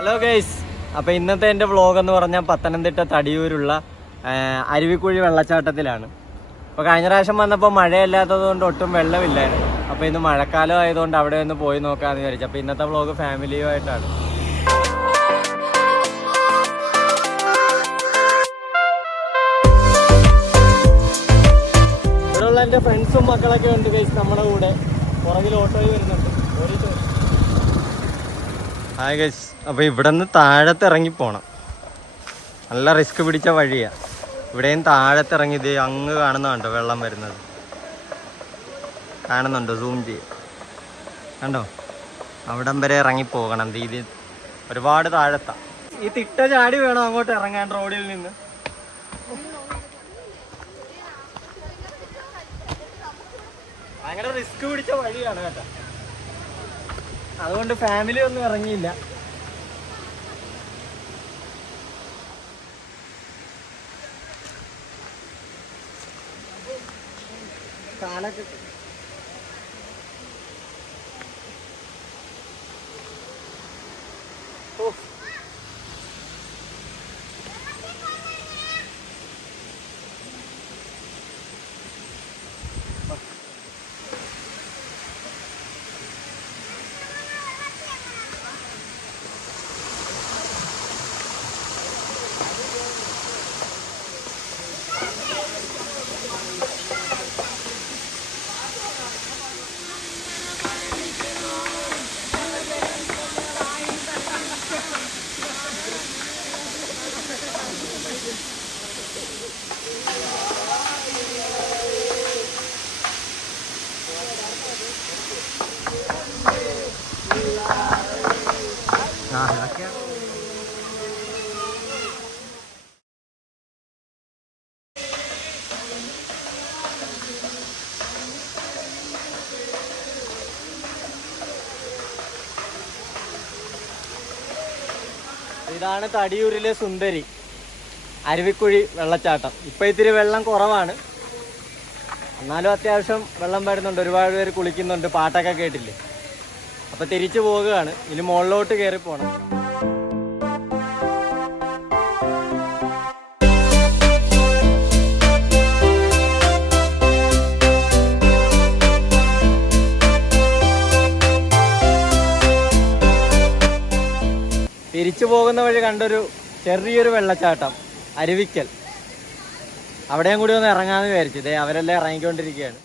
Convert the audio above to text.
Hello guys, അപ്പോൾ ഇന്നത്തെ എൻ്റെ വ്ളോഗ് എന്ന് പറഞ്ഞാൽ പത്തനംതിട്ട തടിയൂരുള്ള അരുവിക്കുഴി വെള്ളച്ചാട്ടത്തിലാണ്. അപ്പോൾ കഴിഞ്ഞ പ്രാവശ്യം വന്നപ്പോൾ മഴയില്ലാത്തത് കൊണ്ട് ഒട്ടും വെള്ളമില്ലായിരുന്നു. അപ്പോൾ ഇന്ന് മഴക്കാലം ആയതുകൊണ്ട് അവിടെ ഒന്ന് പോയി നോക്കാമെന്ന് വിചാരിച്ചു. അപ്പോൾ ഇന്നത്തെ വ്ളോഗ് ഫാമിലിയുമായിട്ടാണ്. ഇവിടെയുള്ള എൻ്റെ ഫ്രണ്ട്സും മക്കളൊക്കെ ഉണ്ട് ഗൈസ് നമ്മുടെ കൂടെ. പുറകിൽ ഓട്ടോയിൽ വരുന്നുണ്ട്. ഹായ് ഗൈസ്, അപ്പോൾ ഇവിടെ നിന്ന് താഴത്ത് ഇറങ്ങിപ്പോണം. നല്ല റിസ്ക് പിടിച്ച വഴിയാണ്. ഇവിടെയും താഴത്ത് ഇറങ്ങി ഇത് അങ്ങ് കാണുന്നുണ്ടോ വെള്ളം വരുന്നത്? കാണുന്നുണ്ടോ? സൂം ചെയ്യും, കണ്ടോ? അവിടം വരെ ഇറങ്ങിപ്പോകണം. ഇത് ഒരുപാട് താഴത്താണ്. ഈ തിട്ട ചാടി വേണം അങ്ങോട്ട് ഇറങ്ങാൻ റോഡിൽ നിന്ന്. ഭയങ്കര റിസ്ക് പിടിച്ച വഴിയാണ് കേട്ടോ. അതുകൊണ്ട് ഫാമിലി ഒന്നും ഇറങ്ങിയില്ല. കാലൊക്കെ ഇതാണ് തടിയൂരിലെ സുന്ദരി അരുവിക്കുഴി വെള്ളച്ചാട്ടം. ഇപ്പം ഇത്തിരി വെള്ളം കുറവാണ്, എന്നാലും അത്യാവശ്യം വെള്ളം വരുന്നുണ്ട്. ഒരുപാട് പേര് കുളിക്കുന്നുണ്ട്, പാട്ടൊക്കെ കേട്ടില്ലേ. അപ്പോൾ തിരിച്ചു പോവുകയാണ്. ഇനി മുകളിലോട്ട് കയറി പോകണം. തിരിച്ചു പോകുന്ന വഴി കണ്ടൊരു ചെറിയൊരു വെള്ളച്ചാട്ടം, അരുവിക്കൽ. അവിടെയും കൂടി ഒന്ന് ഇറങ്ങാമെന്ന് വിചാരിച്ചു. അവരെല്ലാം ഇറങ്ങിക്കൊണ്ടിരിക്കുകയാണ്.